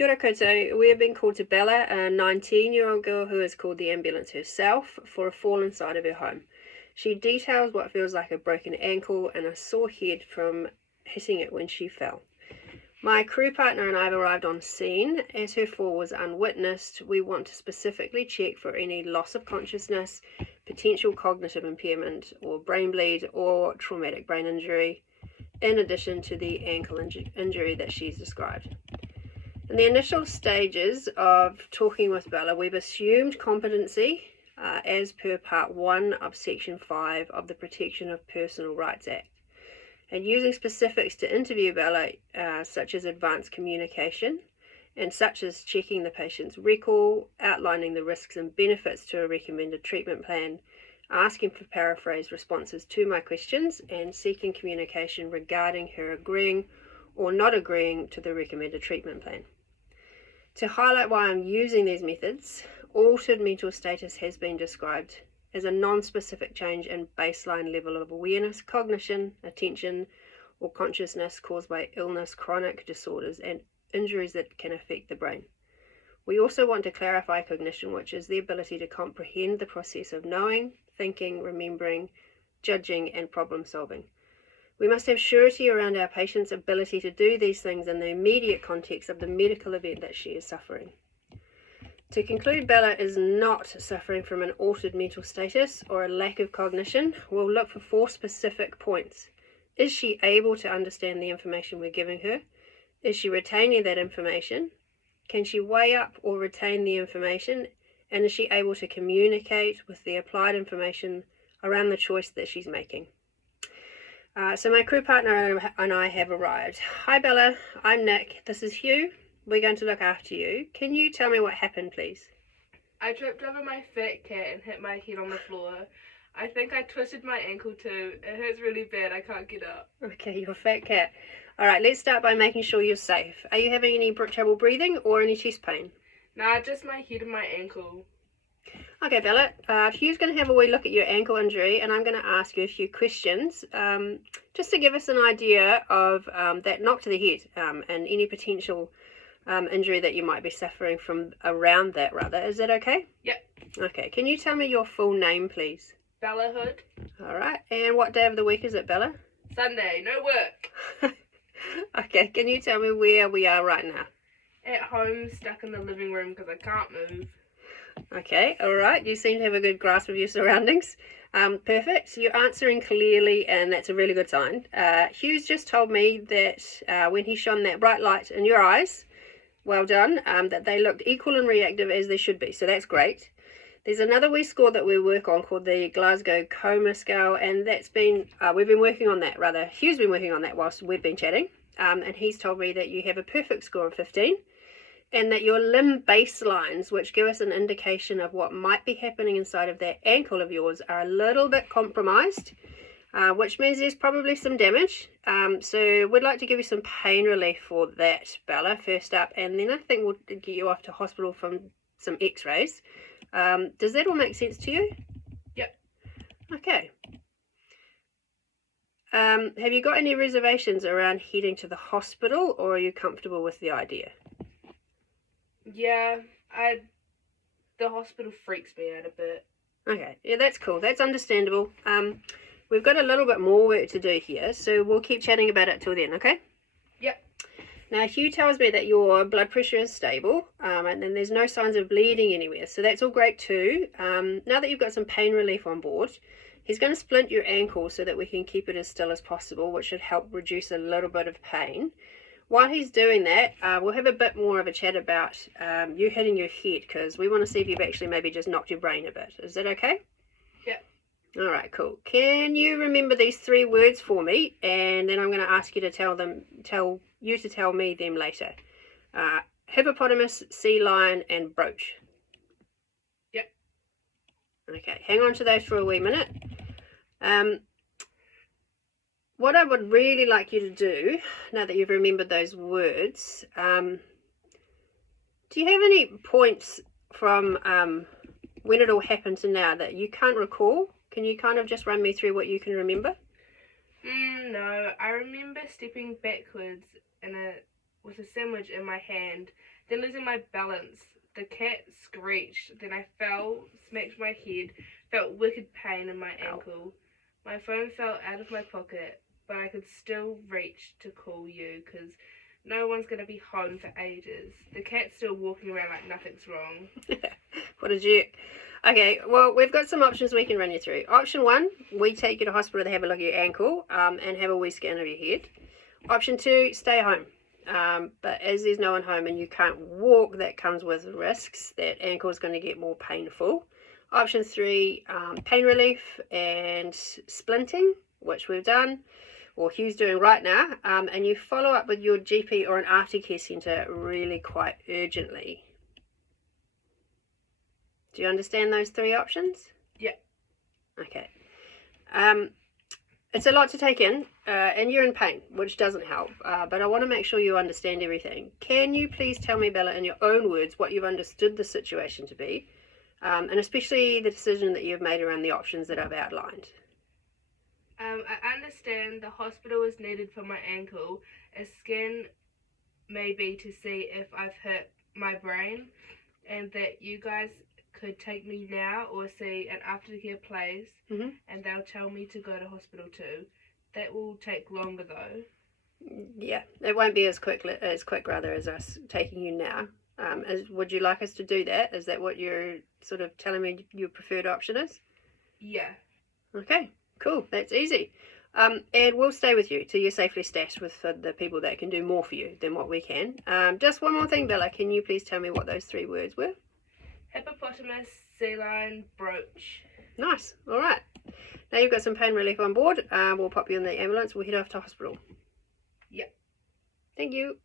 Kia ora koutou. We have been called to Bella, a 19-year-old girl who has called the ambulance herself for a fall inside of her home. She details what feels like a broken ankle and a sore head from hitting it when she fell. My crew partner and I have arrived on scene. As her fall was unwitnessed, we want to specifically check for any loss of consciousness, potential cognitive impairment, or brain bleed, or traumatic brain injury, in addition to the ankle injury that she's described. In the initial stages of talking with Bella, we've assumed competency as per Part 1 of Section 5 of the Protection of Personal Rights Act. And using specifics to interview Bella, such as advanced communication, and such as checking the patient's recall, outlining the risks and benefits to a recommended treatment plan, asking for paraphrased responses to my questions, and seeking communication regarding her agreeing or not agreeing to the recommended treatment plan. To highlight why I'm using these methods, altered mental status has been described as a non-specific change in baseline level of awareness, cognition, attention, or consciousness caused by illness, chronic disorders, and injuries that can affect the brain. We also want to clarify cognition, which is the ability to comprehend the process of knowing, thinking, remembering, judging, and problem solving. We must have surety around our patient's ability to do these things in the immediate context of the medical event that she is suffering. To conclude Bella is not suffering from an altered mental status or a lack of cognition, we'll look for 4 specific points. Is she able to understand the information we're giving her? Is she retaining that information? Can she weigh up or retain the information? And is she able to communicate with the applied information around the choice that she's making? So my crew partner and I have arrived. Hi Bella, I'm Nick. This is Hugh. We're going to look after you. Can you tell me what happened, please? I tripped over my fat cat and hit my head on the floor. I think I twisted my ankle too. It hurts really bad. I can't get up. Okay, you're a fat cat. All right, let's start by making sure you're safe. Are you having any trouble breathing or any chest pain? Nah, just my head and my ankle. Okay, Bella, Hugh's going to have a wee look at your ankle injury, and I'm going to ask you a few questions just to give us an idea of that knock to the head and any potential injury that you might be suffering from around that, rather. Is that okay? Yep. Okay, can you tell me your full name, please? Bella Hood. All right, and what day of the week is it, Bella? Sunday, no work. Okay, can you tell me where we are right now? At home, stuck in the living room because I can't move. Okay, all right. You seem to have a good grasp of your surroundings. Perfect. You're answering clearly, and that's a really good sign. Hugh's just told me that when he shone that bright light in your eyes, well done, that they looked equal and reactive as they should be. So that's great. There's another wee score that we work on called the Glasgow Coma Scale, and that's been, we've been working on that, rather. Hugh's been working on that whilst we've been chatting, and he's told me that you have a perfect score of 15. And that your limb baselines, which give us an indication of what might be happening inside of that ankle of yours, are a little bit compromised, which means there's probably some damage. So we'd like to give you some pain relief for that, Bella, first up, and then I think we'll get you off to hospital from some x-rays. Does that all make sense to you? Yep. Okay. Have you got any reservations around heading to the hospital, or are you comfortable with the idea? Yeah, the hospital freaks me out a bit. Okay, yeah, that's cool. That's understandable. We've got a little bit more work to do here, so we'll keep chatting about it till then, okay? Yep. Now, Hugh tells me that your blood pressure is stable, and then there's no signs of bleeding anywhere, so that's all great too. Now that you've got some pain relief on board, he's going to splint your ankle so that we can keep it as still as possible, which should help reduce a little bit of pain. While he's doing that, we'll have a bit more of a chat about you hitting your head, because we want to see if you've actually maybe just knocked your brain a bit. Is that okay? Yeah. All right, cool. Can you remember these 3 words for me? And then I'm going to ask you to tell me them later. Hippopotamus, sea lion, and brooch. Yep. Okay, hang on to those for a wee minute. What I would really like you to do, now that you've remembered those words, do you have any points from when it all happened to now that you can't recall? Can you kind of just run me through what you can remember? No, I remember stepping backwards in a with a sandwich in my hand, then losing my balance. The cat screeched, then I fell, smacked my head, felt wicked pain in my ankle. My phone fell out of my pocket, but I could still reach to call you because no one's going to be home for ages. The cat's still walking around like nothing's wrong. What a jerk. Okay, well, we've got some options we can run you through. Option 1, we take you to hospital to have a look at your ankle and have a wee scan of your head. Option 2, stay home. But as there's no one home and you can't walk, that comes with risks. That ankle is going to get more painful. Option 3, pain relief and splinting, which we've done, or Hugh's doing right now, and you follow up with your GP or an aftercare centre really quite urgently. Do you understand those 3 options? Yeah. Okay. It's a lot to take in, and you're in pain, which doesn't help, but I want to make sure you understand everything. Can you please tell me, Bella, in your own words, what you've understood the situation to be, and especially the decision that you've made around the options that I've outlined? I understand the hospital is needed for my ankle. A scan may be to see if I've hurt my brain, and that you guys could take me now or see an aftercare place, and they'll tell me to go to hospital too. That will take longer though. Yeah, it won't be as quick rather as us taking you now. Would you like us to do that? Is that what you're sort of telling me your preferred option is? Yeah. Okay, cool. That's easy. And we'll stay with you till you're safely stashed with the people that can do more for you than what we can. Just one more thing, Bella. Can you please tell me what those 3 words were? Hippopotamus, sea lion, brooch. Nice. All right. Now you've got some pain relief on board. We'll pop you in the ambulance. We'll head off to hospital. Yep. Thank you.